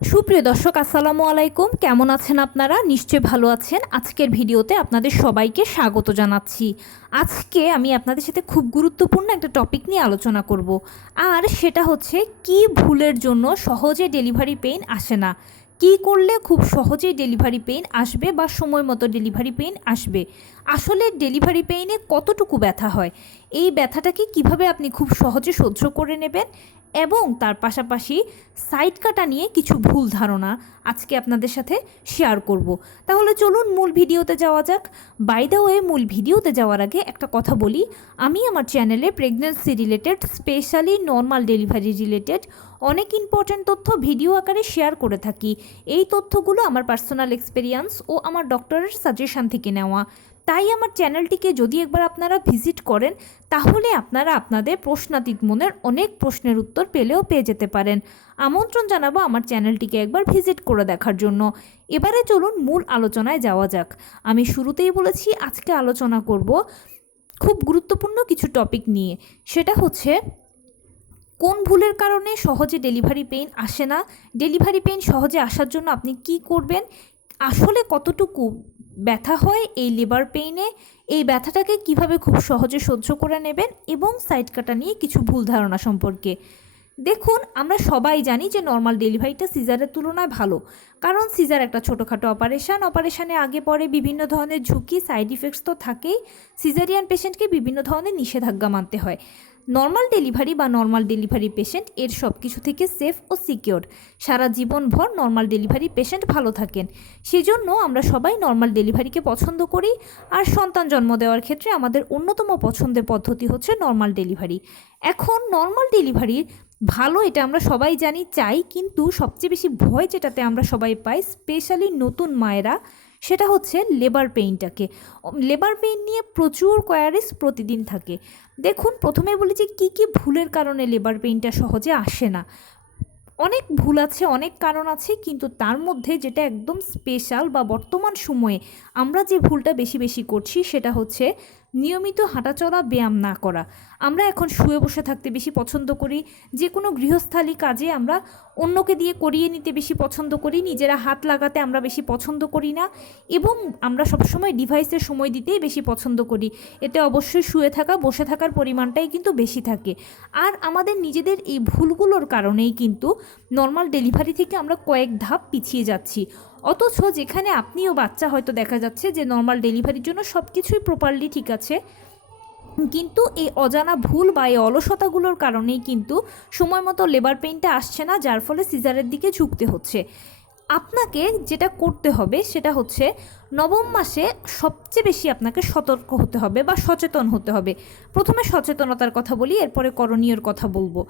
সুপ্রিয় দর্শক, আসসালামু আলাইকুম। কেমন আছেন আপনারা? নিশ্চয়ই ভালো আছেন। আজকের ভিডিওতে আপনাদের সবাইকে স্বাগত জানাচ্ছি। আজকে আমি আপনাদের সাথে খুব গুরুত্বপূর্ণ একটা টপিক নিয়ে আলোচনা করব, আর সেটা হচ্ছে কি ভুলের জন্য সহজে ডেলিভারি পেইন আসে না, কি করলে খুব সহজেই ডেলিভারি পেইন আসবে বা সময় মতো ডেলিভারি পেইন আসবে। আসলে ডেলিভারি পেইনে কতটুকু ব্যথা হয়, এই ব্যথাটাকে কিভাবে আপনি খুব সহজে সহ্য করে নেবেন, এবং তার পাশাপাশি সাইড কাটা নিয়ে কিছু ভুল ধারণা আজকে আপনাদের সাথে শেয়ার করব। তাহলে চলুন মূল ভিডিওতে যাওয়া যাক। বাই দ্য ওয়ে, মূল ভিডিওতে যাওয়ার আগে একটা কথা বলি, আমি আমার চ্যানেলে pregnancy related, specially normal delivery related অনেক ইম্পর্ট্যান্ট তথ্য ভিডিও আকারে শেয়ার করে থাকি। এই তথ্যগুলো আমার পার্সোনাল এক্সপেরিয়েন্স ও আমার ডক্টরের সাজেশন থেকে নেওয়া। তাই আমার চ্যানেলটিকে যদি একবার আপনারা ভিজিট করেন, তাহলে আপনারা আপনাদের প্রশ্নাতীত মনের অনেক প্রশ্নের উত্তর পেয়ে যেতে পারেন। আমন্ত্রণ জানাবো আমার চ্যানেলটিকে একবার ভিজিট করে দেখার জন্য। এবারে চলুন মূল আলোচনায় যাওয়া যাক। আমি শুরুতেই বলেছি আজকে আলোচনা করব খুব গুরুত্বপূর্ণ কিছু টপিক নিয়ে। সেটা হচ্ছে কোন ভুলের কারণে সহজে ডেলিভারি পেইন আসে না, ডেলিভারি পেইন সহজে আসার জন্য আপনি কি করবেন, আসলে কতটুকু ব্যথা হয় এই লেবার পেইনে, এই ব্যথাটাকে কিভাবে খুব সহজে সহ্য করে নেবেন, এবং সাইড কাটা নিয়ে কিছু ভুল ধারণা সম্পর্কে। দেখুন, আমরা সবাই জানি যে নর্মাল ডেলিভারিটা সিজারের তুলনায় ভালো, কারণ সিজার একটা ছোটোখাটো অপারেশানে আগে পরে বিভিন্ন ধরনের ঝুঁকি, সাইড ইফেক্টস তো থাকেই। সিজারিয়ান পেশেন্টকে বিভিন্ন ধরনের নিষেধাজ্ঞা মানতে হয়। নর্মাল ডেলিভারি বা নর্মাল ডেলিভারি পেশেন্ট এর সব কিছু থেকে সেফ ও সিকিওর। সারা জীবনভর নর্মাল ডেলিভারি পেশেন্ট ভালো থাকেন। সেজন্য আমরা সবাই নর্মাল ডেলিভারিকে পছন্দ করি। আর সন্তান জন্ম দেওয়ার ক্ষেত্রে আমাদের অন্যতম পছন্দের পদ্ধতি হচ্ছে নর্মাল ডেলিভারি। এখন নর্মাল ডেলিভারি ভালো, এটা আমরা সবাই জানি, চাই, কিন্তু সবচেয়ে বেশি ভয় যেটাতে আমরা সবাই পাই, স্পেশালি নতুন মায়েরা, সেটা হচ্ছে লেবার পেইনটাকে। লেবার পেইন নিয়ে প্রচুর কোয়ারিজ প্রতিদিন থাকে। দেখুন, প্রথমে বলি যে কী কী ভুলের কারণে লেবার পেইনটা সহজে আসে না। অনেক ভুল আছে, অনেক কারণ আছে, কিন্তু তার মধ্যে যেটা একদম স্পেশাল বা বর্তমান সময়ে আমরা যে ভুলটা বেশি বেশি করছি, সেটা হচ্ছে নিয়মিত হাঁটাচলা, ব্যায়াম না করা। আমরা এখন শুয়ে বসে থাকতে বেশি পছন্দ করি। যে কোনো গৃহস্থালী কাজে আমরা অন্যকে দিয়ে করিয়ে নিতে বেশি পছন্দ করি, নিজেরা হাত লাগাতে আমরা বেশি পছন্দ করি না, এবং আমরা সবসময় ডিভাইসে সময় দিতেই বেশি পছন্দ করি। এতে অবশ্যই শুয়ে থাকা, বসে থাকার পরিমাণটাই কিন্তু বেশি থাকে। আর আমাদের নিজেদের এই ভুলগুলোর কারণেই কিন্তু নর্মাল ডেলিভারি থেকে আমরা কয়েক ধাপ পিছিয়ে যাচ্ছি। অথচ যেখানে আপনিও বাচ্চা, হয়তো দেখা যাচ্ছে যে নর্মাল ডেলিভারির জন্য সব কিছুই প্রপারলি ঠিক আছে, কিন্তু এই অজানা ভুল বা এই অলসতাগুলোর কারণেই কিন্তু সময় মতো লেবার পেইনটা আসছে না, যার ফলে সিজারের দিকে ঝুঁকতে হচ্ছে। আপনাকে যেটা করতে হবে সেটা হচ্ছে নবম মাসে সবচেয়ে বেশি আপনাকে সতর্ক হতে হবে বা সচেতন হতে হবে। প্রথমে সচেতনতার কথা বলি, এরপরে করণীয়র কথা বলবো।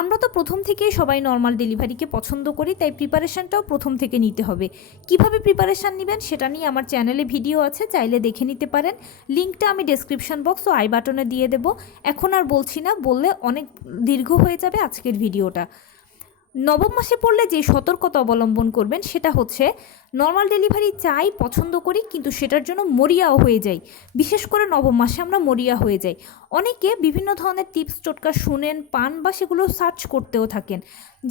আমরা তো প্রথম থেকেই সবাই নর্মাল ডেলিভারিকে পছন্দ করি, তাই প্রিপারেশানটাও প্রথম থেকে নিতে হবে। কিভাবে প্রিপারেশান নেবেন সেটা নিয়ে আমার চ্যানেলে ভিডিও আছে, চাইলে দেখে নিতে পারেন। লিঙ্কটা আমি ডেসক্রিপশন বক্স ও আই বাটনে দিয়ে দেবো। এখন আর বলছি না, বললে অনেক দীর্ঘ হয়ে যাবে আজকের ভিডিওটা। নবম মাসে পড়লে যে সতর্কতা অবলম্বন করবেন সেটা হচ্ছে, নর্মাল ডেলিভারি চাই, পছন্দ করি, কিন্তু সেটার জন্য মরিয়াও হয়ে যাই। বিশেষ করে নবম মাসে আমরা মরিয়া হয়ে যাই। অনেকে বিভিন্ন ধরনের টিপস টোটকা শুনেন, পান, বা সেগুলো সার্চ করতেও থাকেন।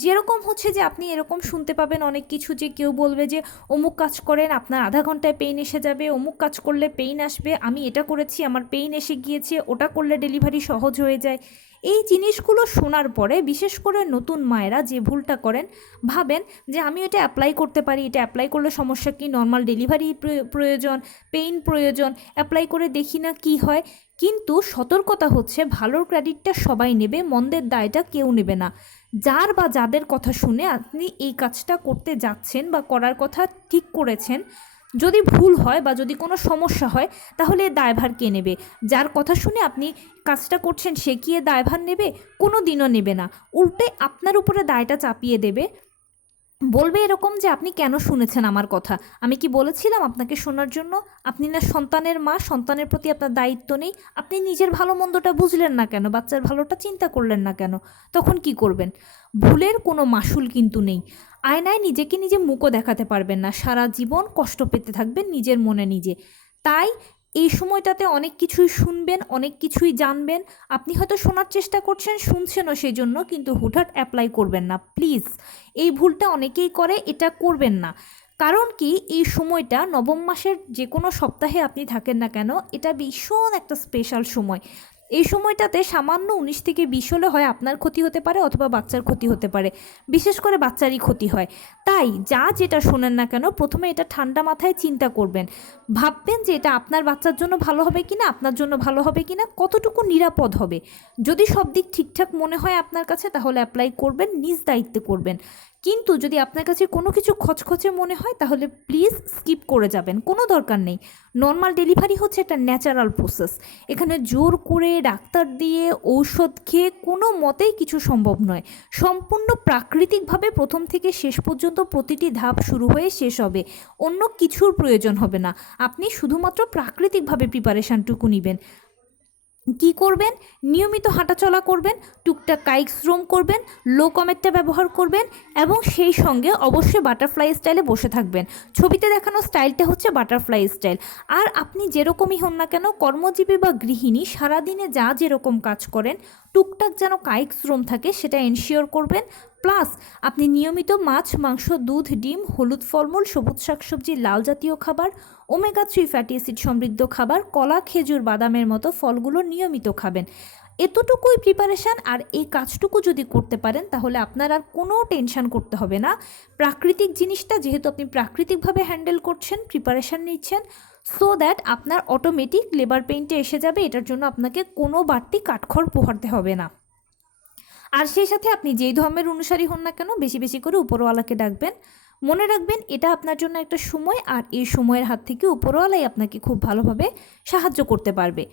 যেরকম হচ্ছে যে আপনি এরকম শুনতে পাবেন অনেক কিছু, যে কেউ বলবে যে অমুক কাজ করেন, আপনার আধা ঘন্টায় পেইন এসে যাবে, অমুক কাজ করলে পেইন আসবে, আমি এটা করেছি, আমার পেইন এসে গিয়েছে, ওটা করলে ডেলিভারি সহজ হয়ে যায়। এই জিনিসগুলো শোনার পরে বিশেষ করে নতুন মায়েরা যে ভুলটা করেন, ভাবেন যে আমি এটা অ্যাপ্লাই করতে পারি, এটা অ্যাপ্লাই করলে সমস্যা কি, নর্মাল ডেলিভারি প্রয়োজন, পেইন প্রয়োজন, অ্যাপ্লাই করে দেখি না কি হয়। কিন্তু সতর্কতা হচ্ছে, ভালোর ক্রেডিটটা সবাই নেবে, মন্দের দায়টা কেউ নেবে না। যার বা যাদের কথা শুনে আপনি এই কাজটা করতে যাচ্ছেন বা করার কথা ঠিক করেছেন, যদি ভুল হয় বা যদি কোনো সমস্যা হয়, তাহলে দায়ভার কে নেবে? যার কথা শুনে আপনি কাজটা করছেন, সে কি এ দায়ভার নেবে? কোনো দিনও নেবে না। উল্টে আপনার উপরে দায়টা চাপিয়ে দেবে, বলবে এরকম যে আপনি কেন শুনেছেন আমার কথা, আমি কি বলেছিলাম আপনাকে শোনার জন্য? আপনি না সন্তানের মা, সন্তানের প্রতি আপনার দায়িত্ব নেই? আপনি নিজের ভালো মন্দটা বুঝলেন না কেন? বাচ্চার ভালোটা চিন্তা করলেন না কেন? তখন কি করবেন? ভুলের কোনো মাসুল কিন্তু নেই। আয়নায় নিজে মুখও দেখাতে পারবেন না, সারা জীবন কষ্ট পেতে থাকবেন নিজের মনে নিজে। তাই এই সময়টাতে অনেক কিছুই শুনবেন, অনেক কিছুই জানবেন। আপনি হয়তো শোনার চেষ্টা করছেন, শুনছেনও সেই জন্য, কিন্তু হুটহাট অ্যাপ্লাই করবেন না প্লিজ। এই ভুলটা অনেকেই করে, এটা করবেন না। কারণ কি, এই সময়টা নবম মাসের যে কোনো সপ্তাহে আপনি থাকেন না কেন, এটা ভীষণ একটা স্পেশাল সময়। এই সময়টাতে সামান্য 19 থেকে 20 হলে হয় আপনার ক্ষতি হতে পারে অথবা বাচ্চার ক্ষতি হতে পারে, বিশেষ করে বাচ্চারই ক্ষতি হয়। তাই যেটা শোনেন না কেন, প্রথমে এটা ঠান্ডা মাথায় চিন্তা করবেন, ভাববেন যে এটা আপনার বাচ্চার জন্য ভালো হবে কিনা, আপনার জন্য ভালো হবে কিনা, কতটুকু নিরাপদ হবে। যদি সব দিক ঠিকঠাক মনে হয় আপনার কাছে, তাহলে অ্যাপ্লাই করবেন, নিজ দায়িত্বে করবেন। কিন্তু যদি আপনার কাছে কোনো কিছু খচখচে মনে হয়, তাহলে প্লিজ স্কিপ করে যাবেন, কোনো দরকার নেই। নর্মাল ডেলিভারি হচ্ছে একটা ন্যাচারাল প্রসেস। এখানে জোর করে ডাক্তার দিয়ে ঔষধ খেয়ে কোনো মতেই কিছু সম্ভব নয়। সম্পূর্ণ প্রাকৃতিকভাবে প্রথম থেকে শেষ পর্যন্ত প্রতিটি ধাপ শুরু হয়ে শেষ হবে। অন্য কিছুর প্রয়োজন হবে না। আপনি শুধুমাত্র প্রাকৃতিকভাবে প্রিপারেশানটুকু নেবেন। কি করবেন? নিয়মিত হাঁটাচলা করবেন, টুকটাক কায়িক শ্রম করবেন, লো কমেটটা ব্যবহার করবেন, এবং সেই সঙ্গে অবশ্যই বাটারফ্লাই স্টাইলে বসে থাকবেন। ছবিতে দেখানো স্টাইলটা হচ্ছে বাটারফ্লাই স্টাইল। আর আপনি যেরকমই হন না কেন, কর্মজীবী বা গৃহিণী, সারাদিনে যেরকম কাজ করেন, টুকটাক যেন কায়িক শ্রম থাকে সেটা এনশিওর করবেন। প্লাস আপনি নিয়মিত মাছ, মাংস, দুধ, ডিম, হলুদ ফলমূল, সবুজ শাকসবজি, লাল জাতীয় খাবার, ওমেগা 3 ফ্যাটি অ্যাসিড সমৃদ্ধ খাবার, কলা, খেজুর, বাদামের মতো ফলগুলো নিয়মিত খাবেন। এতটুকুই প্রিপারেশান। আর এই কাজটুকু যদি করতে পারেন, তাহলে আপনার আর কোনো টেনশন করতে হবে না। প্রাকৃতিক জিনিসটা যেহেতু আপনি প্রাকৃতিকভাবে হ্যান্ডেল করছেন, প্রিপারেশান নিচ্ছেন, সো দ্যাট আপনার অটোমেটিক লেবার পেইনটা এসে যাবে। এটার জন্য আপনাকে কোনো বাড়তি কাঠখড় পোহাতে হবে না। আর সেই সাথে আপনি যেই ধর্মের অনুসারী হন না কেন, বেশি বেশি করে উপরওয়ালাকে ডাকবেন। মনে রাখবেন, এটা আপনার জন্য একটা সময়, আর এই সময়ের হাত থেকে উপরওয়ালাই আপনাকে খুব ভালোভাবে সাহায্য করতে পারবে।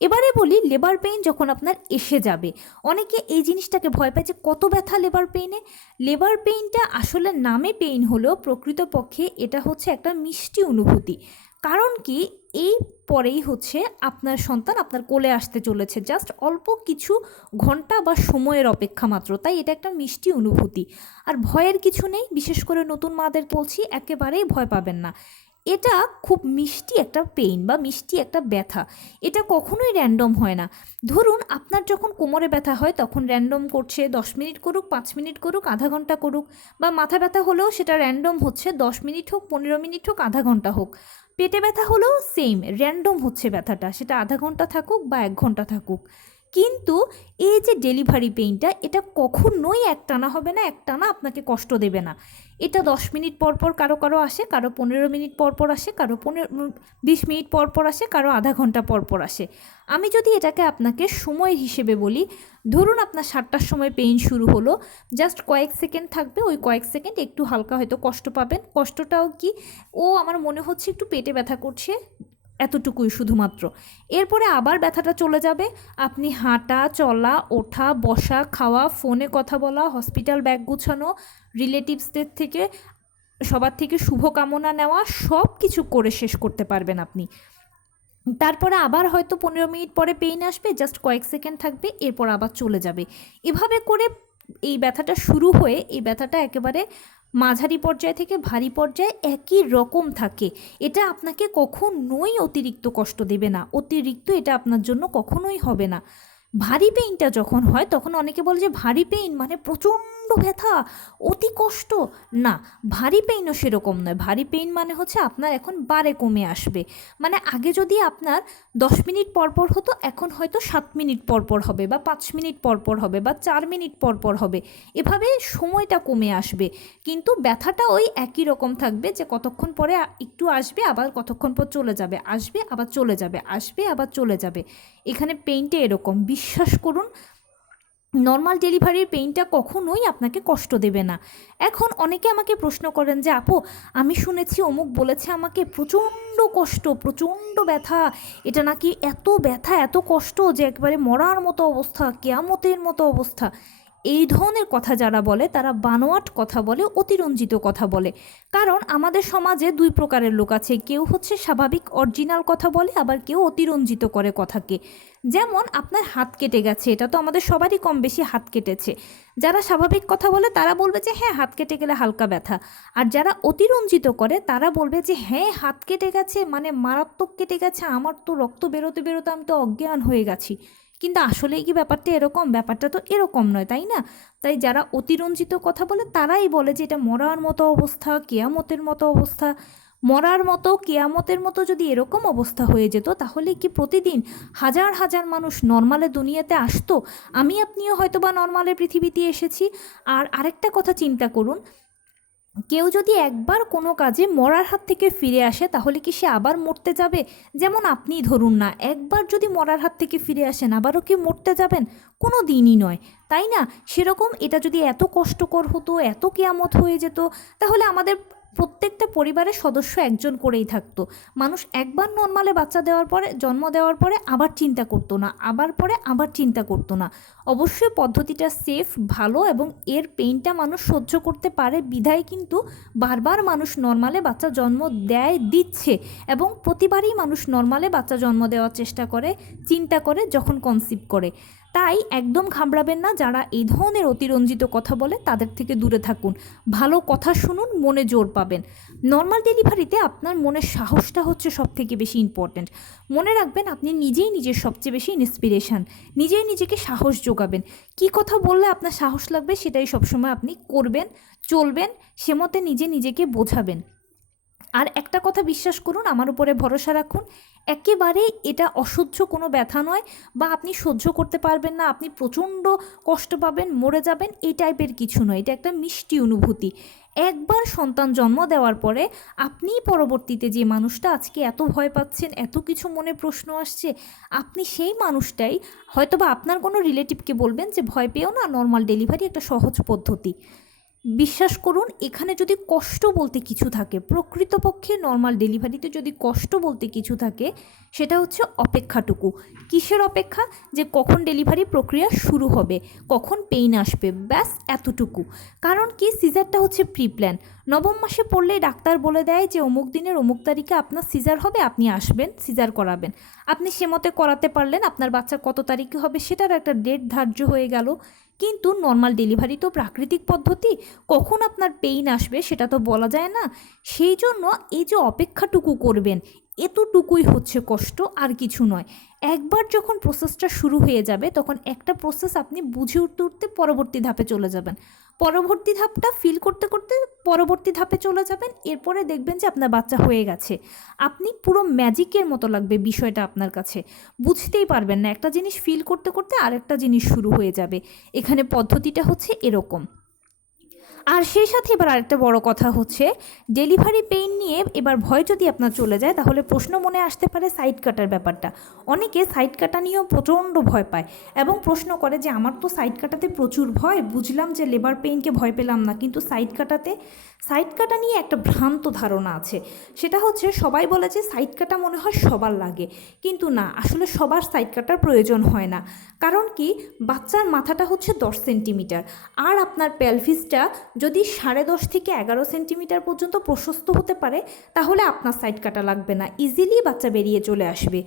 এবারে বলি, লেবার পেইন যখন আপনার এসে যাবে, অনেকে এই জিনিসটাকে ভয় পায় যে কত ব্যথা লেবার পেইনে। লেবার পেইনটা আসলে নামে পেইন হলেও প্রকৃতপক্ষে এটা হচ্ছে একটা মিষ্টি অনুভূতি। কারণ কি, এই পরেই হচ্ছে আপনার সন্তান আপনার কোলে আসতে চলেছে, জাস্ট অল্প কিছু ঘন্টা বা সময়ের অপেক্ষা মাত্র। তাই এটা একটা মিষ্টি অনুভূতি। আর ভয়ের কিছু নেই, বিশেষ করে নতুন মাদের বলছি, একেবারেই ভয় পাবেন না। এটা খুব মিষ্টি একটা পেইন বা মিষ্টি একটা ব্যথা। এটা কখনোই র্যান্ডম হয় না। ধরুন আপনার যখন কোমরে ব্যথা হয়, তখন র্যান্ডম করছে, 10 মিনিট করুক, 5 মিনিট করুক, আধা ঘন্টা করুক। বা মাথা ব্যথা হলেও সেটা র্যান্ডম হচ্ছে, 10 মিনিট হোক, 15 মিনিট হোক, আধা ঘন্টা হোক। পেটে ব্যথা হলেও সেম র্যান্ডম হচ্ছে ব্যথাটা, সেটা আধা ঘন্টা থাকুক বা 1 ঘন্টা থাকুক। কিন্তু এই যে ডেলিভারি পেইনটা, এটা কখনোই একটানা হবে না, একটানা আপনাকে কষ্ট দেবে না। এটা 10 মিনিট পর পর কারো কারো আসে, কারো 15 মিনিট পর পর আসে, কারো 20 মিনিট পর পর আসে, কারো আধা ঘন্টা পর পর আসে। আমি যদি এটাকে আপনাকে সময় হিসেবে বলি, ধরুন আপনার 7টার সময় পেইন শুরু হলো, জাস্ট কয়েক সেকেন্ড থাকবে, ওই কয়েক সেকেন্ড একটু হালকা হয়তো কষ্ট পাবেন। কষ্টটাও কি, আমার মনে হচ্ছে একটু পেটে ব্যথা করছে, এতটুকুই শুধুমাত্র। এরপরে আবার ব্যথাটা চলে যাবে। আপনি হাঁটা, চলা, ওঠা, বসা, খাওয়া, ফোনে কথা বলা, হসপিটাল ব্যাগ গুছানো, রিলেটিভসদের থেকে, সবার থেকে শুভকামনা নেওয়া, সব কিছু করে শেষ করতে পারবেন আপনি। তারপরে আবার হয়তো 15 মিনিট পরে পেইন আসবে, জাস্ট কয়েক সেকেন্ড থাকবে, এরপর আবার চলে যাবে। এভাবে করে এই ব্যথাটা শুরু হয়ে, এই ব্যথাটা একেবারে মাঝারি পর্যায় থেকে ভারী পর্যায়ে একই রকম থাকে। এটা আপনাকে কখনোই অতিরিক্ত কষ্ট দেবে না, অতিরিক্ত এটা আপনার জন্য কখনোই হবে না। ভারী পেইনটা যখন হয়, তখন অনেকে বলে যে ভারী পেইন মানে প্রচণ্ড ব্যথা, অতি কষ্ট। না, ভারী পেইনও সেরকম নয়। ভারী পেইন মানে হচ্ছে আপনার এখন বারে কমে আসবে। মানে আগে যদি আপনার 10 মিনিট পর পর হতো, এখন হয়তো 7 মিনিট পর পর হবে, বা 5 মিনিট পর পর হবে, বা 4 মিনিট পর পর হবে। এভাবে সময়টা কমে আসবে, কিন্তু ব্যথাটা ওই একই রকম থাকবে, যে কতক্ষণ পরে একটু আসবে, আবার কতক্ষণ পর চলে যাবে, আসবে আবার চলে যাবে, আসবে আবার চলে যাবে। এখানে পেইনটা এরকম, বিশ্বাস করুন, নর্মাল ডেলিভারির পেইনটা কখনোই আপনাকে কষ্ট দেবে না। এখন অনেকে আমাকে প্রশ্ন করেন যে আপু, আমি শুনেছি অমুক বলেছে আমাকে প্রচণ্ড কষ্ট, প্রচণ্ড ব্যথা, এটা নাকি এত ব্যথা, এত কষ্ট যে একবারে মরার মতো অবস্থা, কেয়ামতের মতো অবস্থা। এই ধরনের কথা যারা বলে তারা বানোয়াট কথা বলে, অতিরঞ্জিত কথা বলে। কারণ আমাদের সমাজে দুই প্রকারের লোক আছে, কেউ হচ্ছে স্বাভাবিক অরিজিনাল কথা বলে, আবার কেউ অতিরঞ্জিত করে কথাকে। যেমন আপনার হাত কেটে গেছে, এটা তো আমাদের সবারই কম বেশি হাত কেটেছে। যারা স্বাভাবিক কথা বলে তারা বলবে যে হ্যাঁ হাত কেটে গেলে হালকা ব্যথা, আর যারা অতিরঞ্জিত করে তারা বলবে যে হ্যাঁ হাত কেটে গেছে মানে মারাত্মক কেটে গেছে, আমার তো রক্ত বেরোতে বেরোতে আমি তো অজ্ঞান হয়ে গেছি। কিন্তু আসলেই কি ব্যাপারটা এরকম? ব্যাপারটা তো এরকম নয়, তাই না? তাই যারা অতিরঞ্জিত কথা বলে তারাই বলে যে এটা মরার মতো অবস্থা, কেয়ামতের মতো অবস্থা। মরার মতো কেয়ামতের মতো যদি এরকম অবস্থা হয়ে যেত তাহলে কি প্রতিদিন হাজার হাজার মানুষ নর্মালে দুনিয়াতে আসতো? আমি আপনিও হয়তো বা নর্মালে পৃথিবীতে এসেছি। আর আরেকটা কথা চিন্তা করুন, কেউ যদি একবার কোনো কাজে মরার হাত থেকে ফিরে আসে তাহলে কি সে আবার মরতে যাবে? যেমন আপনি ধরুন না, একবার যদি মরার হাত থেকে ফিরে আসেন আবারও কি মরতে যাবেন? কোনো দিনই নয়, তাই না? সেরকম এটা যদি এত কষ্টকর হতো, এত কেয়ামত হয়ে যেত, তাহলে আমাদের প্রত্যেকটা পরিবারের সদস্য একজন করেই থাকতো। মানুষ একবার নর্মালে বাচ্চা দেওয়ার পরে, জন্ম দেওয়ার পরে আবার চিন্তা করতো না, আবার পরে আবার চিন্তা করতো না। অবশ্যই পদ্ধতিটা সেফ, ভালো, এবং এর পেইনটা মানুষ সহ্য করতে পারে বিধায় কিন্তু বারবার মানুষ নর্মালে বাচ্চা জন্ম দিচ্ছে, এবং প্রতিবারই মানুষ নর্মালে বাচ্চা জন্ম দেওয়ার চেষ্টা করে, চিন্তা করে যখন কনসিভ করে। তাই একদম ঘাবড়াবেন না, যারা এই ধরনের অতিরঞ্জিত কথা বলে তাদের থেকে দূরে থাকুন। ভালো কথা শুনুন, মনে জোর পাবেন। নর্মাল ডেলিভারিতে আপনার মনের সাহসটা হচ্ছে সবথেকে বেশি ইম্পর্ট্যান্ট। মনে রাখবেন আপনি নিজেই নিজের সবচেয়ে বেশি ইন্সপিরেশান, নিজেই নিজেকে সাহস যোগাবেন। কী কথা বললে আপনার সাহস লাগবে সেটাই সবসময় আপনি করবেন, চলবেন, সে মতে নিজেকে বোঝাবেন। আর একটা কথা বিশ্বাস করুন, আমার উপরে ভরসা রাখুন, একেবারে এটা অসহ্য কোনো ব্যথা নয়, বা আপনি সহ্য করতে পারবেন না, আপনি প্রচণ্ড কষ্ট পাবেন, মরে যাবেন, এই টাইপের কিছু নয়। এটা একটা মিষ্টি অনুভূতি। একবার সন্তান জন্ম দেওয়ার পরে আপনি পরবর্তীতে যে মানুষটা আজকে এত ভয় পাচ্ছেন, এত কিছু মনে প্রশ্ন আসছে, আপনি সেই মানুষটাই হয়তোবা আপনার কোনো রিলেটিভকে বলবেন যে ভয় পেও না, নর্মাল ডেলিভারি একটা সহজ পদ্ধতি। বিশ্বাস করুন, এখানে যদি কষ্ট বলতে কিছু থাকে, প্রকৃতপক্ষে নর্মাল ডেলিভারিতে যদি কষ্ট বলতে কিছু থাকে, সেটা হচ্ছে অপেক্ষাটুকু। কিসের অপেক্ষা? যে কখন ডেলিভারি প্রক্রিয়া শুরু হবে, কখন পেইন আসবে, ব্যাস এতটুকু। কারণ কি, সিজারটা হচ্ছে প্রি প্ল্যান। নবম মাসে পড়লেই ডাক্তার বলে দেয় যে অমুক দিনের অমুক তারিখে আপনার সিজার হবে, আপনি আসবেন, সিজার করাবেন। আপনি সে মতে করাতে পারলেন, আপনার বাচ্চা কত তারিখে হবে সেটার একটা ডেট ধার্য হয়ে গেল। কিন্তু নর্মাল ডেলিভারি তো প্রাকৃতিক পদ্ধতি, কখন আপনার পেইন আসবে সেটা তো বলা যায় না। সেই জন্য এই যে অপেক্ষাটুকু করবেন, এতটুকুই হচ্ছে কষ্ট, আর কিছু নয়। একবার যখন প্রসেসটা শুরু হয়ে যাবে তখন একটা প্রসেস আপনি বুঝে উঠতে উঠতে পরবর্তী ধাপে চলে যাবেন, পরবর্তী ধাপটা ফিল করতে করতে পরবর্তী ধাপে চলে যাবেন। এরপরে দেখবেন যে আপনার বাচ্চা হয়ে গেছে। আপনি পুরো ম্যাজিকের মতো লাগবে বিষয়টা আপনার কাছে, বুঝতেই পারবেন না। একটা জিনিস ফিল করতে করতে আরেকটা জিনিস শুরু হয়ে যাবে। এখানে পদ্ধতিটা হচ্ছে এরকম। আর সেই সাথে এবার আরেকটা বড় কথা হচ্ছে, ডেলিভারি পেইন নিয়ে এবার ভয় যদি আপনার চলে যায় তাহলে প্রশ্ন মনে আসতে পারে সাইড কাটার ব্যাপারটা। অনেকে সাইড কাটা নিয়েও প্রচণ্ড ভয় পায় এবং প্রশ্ন করে যে আমার তো সাইড কাটাতে প্রচুর ভয়, বুঝলাম যে লেবার পেইনকে ভয় পেলাম না, কিন্তু সাইড কাটা নিয়ে একটা ভ্রান্ত ধারণা আছে। সেটা হচ্ছে সবাই বলে যে সাইড কাটা মনে হয় সবার লাগে, কিন্তু না, আসলে সবার সাইড কাটার প্রয়োজন হয় না। কারণ কি, বাচ্চার মাথাটা হচ্ছে 10 সেন্টিমিটার, আর আপনার পেলভিসটা যদি 10.5 থেকে 11 সেন্টিমিটার পর্যন্ত প্রশস্ত হতে পারে তাহলে আপনার সাইড কাটা লাগবে না, ইজিলি বাচ্চা বেরিয়ে চলে আসবে।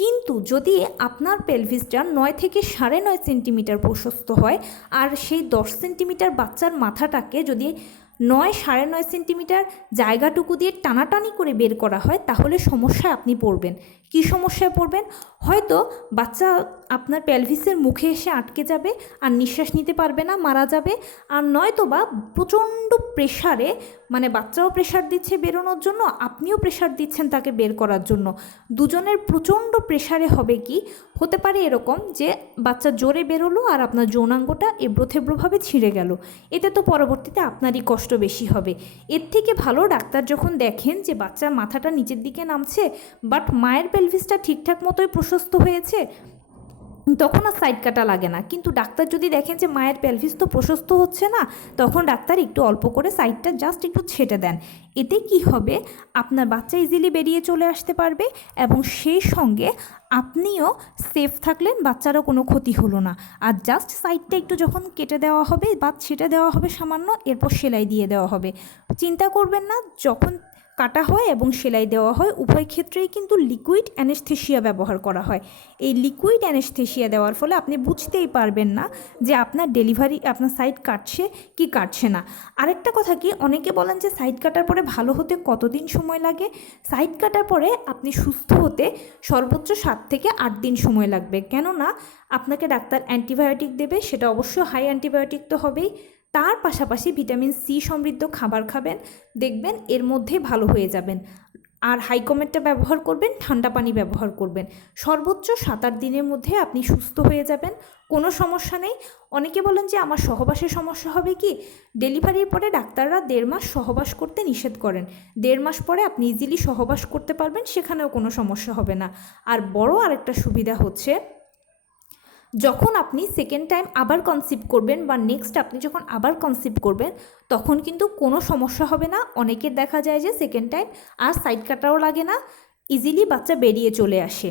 কিন্তু যদি আপনার পেলভিসটা 9 থেকে 9.5 সেন্টিমিটার প্রশস্ত হয়, আর সেই 10 সেন্টিমিটার বাচ্চার মাথাটাকে যদি 9-9.5 সেন্টিমিটার জায়গাটুকু দিয়ে টানাটানি করে বের করা হয়, তাহলে সমস্যায় আপনি পড়বেন। কী সমস্যায় পড়বেন? হয়তো বাচ্চা আপনার পেলভিসের মুখে এসে আটকে যাবে আর নিঃশ্বাস নিতে পারবে না, মারা যাবে। আর নয়তো বা প্রচণ্ড প্রেশারে, মানে বাচ্চাও প্রেশার দিচ্ছে বেরোনোর জন্য, আপনিও প্রেশার দিচ্ছেন তাকে বের করার জন্য, দুজনের প্রচণ্ড প্রেশারে হবে কি, হতে পারে এরকম যে বাচ্চা জোরে বেরোলো আর আপনার যৌনাঙ্গটা এবড়োথেবড়োভাবে ছিঁড়ে গেল। এতে তো পরবর্তীতে আপনারই কষ্ট বেশি হবে। এর থেকে ভালো ডাক্তার যখন দেখেন যে বাচ্চার মাথাটা নিচের দিকে নামছে বাট মায়ের পেলভিসটা ঠিকঠাক মতোই প্রশস্ত হয়েছে, তখন আর সাইড কাটা লাগে না। কিন্তু ডাক্তার যদি দেখেন যে মায়ের পেলভিস তো প্রশস্ত হচ্ছে না, তখন ডাক্তার একটু অল্প করে সাইডটা জাস্ট একটু ছেটে দেন। এতে কি হবে, আপনার বাচ্চা ইজিলি বেরিয়ে চলে আসতে পারবে এবং সেই সঙ্গে আপনিও সেফ থাকলেন, বাচ্চারও কোনো ক্ষতি হলো না। আর জাস্ট সাইডটা একটু যখন কেটে দেওয়া হবে বা ছেটে দেওয়া হবে সামান্য, এরপর সেলাই দিয়ে দেওয়া হবে। চিন্তা করবেন না, যখন কাটা হয় এবং সেলাই দেওয়া হয় উভয় ক্ষেত্রেই কিন্তু লিকুইড অ্যানেস্থেশিয়া ব্যবহার করা হয়। এই লিকুইড অ্যানেস্থেশিয়া দেওয়ার ফলে আপনি বুঝতেই পারবেন না যে আপনার ডেলিভারি, আপনার সাইড কাটছে কি কাটছে না। আরেকটা কথা কি, অনেকে বলেন যে সাইড কাটার পরে ভালো হতে কতদিন সময় লাগে। সাইড কাটার পরে আপনি সুস্থ হতে সর্বোচ্চ 7 থেকে 8 দিন সময় লাগবে। কেননা আপনাকে ডাক্তার অ্যান্টিবায়োটিক দেবে, সেটা অবশ্য হাই অ্যান্টিবায়োটিক তো হবেই। তার পাশাপাশি ভিটামিন সি সমৃদ্ধ খাবার খাবেন, দেখবেন এর মধ্যে ভালো হয়ে যাবেন। আর হাইকোমেটটা ব্যবহার করবেন, ঠান্ডা পানি ব্যবহার করবেন। সর্বোচ্চ 7-8 দিনের মধ্যে আপনি সুস্থ হয়ে যাবেন, কোনো সমস্যা নেই। অনেকে বলেন যে আমার সহবাসের সমস্যা হবে কি, ডেলিভারির পরে ডাক্তাররা 1.5 মাস সহবাস করতে নিষেধ করেন। 1.5 মাস পরে আপনি ইজিলি সহবাস করতে পারবেন, সেখানেও কোনো সমস্যা হবে না। আর বড় আরেকটা সুবিধা হচ্ছে, যখন আপনি সেকেন্ড টাইম আবার কনসিভ করবেন বা নেক্সট আপনি যখন আবার কনসিভ করবেন, তখন কিন্তু কোনো সমস্যা হবে না। অনেকের দেখা যায় যে সেকেন্ড টাইম আর সাইড কাটাও লাগে না, ইজিলি বাচ্চা বেরিয়ে চলে আসে।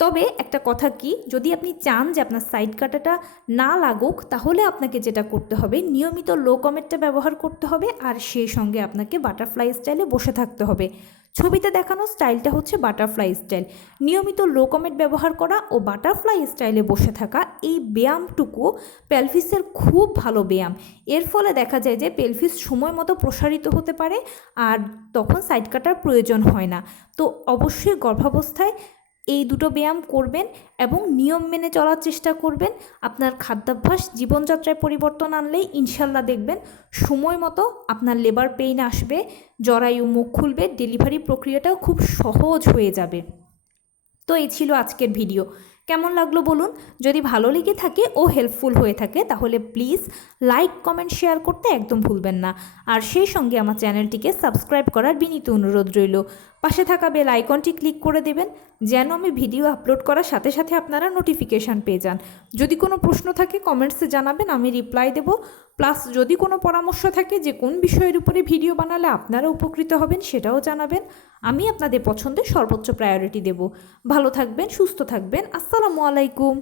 তবে একটা কথা কি, যদি আপনি চান যে আপনার সাইড কাটাটা না লাগুক, তাহলে আপনাকে যেটা করতে হবে, নিয়মিত লো কমেটটা ব্যবহার করতে হবে আর সেই সঙ্গে আপনাকে বাটারফ্লাই স্টাইলে বসে থাকতে হবে। ছবিতে দেখানো স্টাইলটা হচ্ছে বাটারফ্লাই স্টাইল। নিয়মিত লো কমেট ব্যবহার করা ও বাটারফ্লাই স্টাইলে বসে থাকা, এই ব্যায়ামটুকু পেলভিসের খুব ভালো ব্যায়াম। এর ফলে দেখা যায় যে পেলভিস সময় মতো প্রসারিত হতে পারে আর তখন সাইড কাটার প্রয়োজন হয় না। তো অবশ্যই গর্ভাবস্থায় এই দুটো ব্যায়াম করবেন এবং নিয়ম মেনে চলার চেষ্টা করবেন। আপনার খাদ্যাভ্যাস, জীবনযাত্রায় পরিবর্তন আনলেই ইনশাল্লাহ দেখবেন সময় মতো আপনার লেবার পেইন আসবে, জরায়ু মুখ খুলবে, ডেলিভারি প্রক্রিয়াটাও খুব সহজ হয়ে যাবে। তো এই ছিল আজকের ভিডিও। কেমন লাগলো বলুন। যদি ভালো লেগে থাকে ও হেল্পফুল হয়ে থাকে তাহলে প্লিজ লাইক, কমেন্ট, শেয়ার করতে একদম ভুলবেন না। আর সেই সঙ্গে আমার চ্যানেলটিকে সাবস্ক্রাইব করার বিনীত অনুরোধ রইল। পাশে থাকা বেল আইকনটি ক্লিক করে দেবেন, যেন আমি ভিডিও আপলোড করার সাথে সাথে আপনারা নোটিফিকেশান পেয়ে যান। যদি কোনো প্রশ্ন থাকে কমেন্টসে জানাবেন, আমি রিপ্লাই দেব। প্লাস যদি কোনো পরামর্শ থাকে যে কোন বিষয়ের উপরে ভিডিও বানালে আপনারা উপকৃত হবেন, সেটাও জানাবেন। আমি আপনাদের পছন্দের সর্বোচ্চ প্রায়োরিটি দেব। ভালো থাকবেন, সুস্থ থাকবেন। আসসালামু আলাইকুম।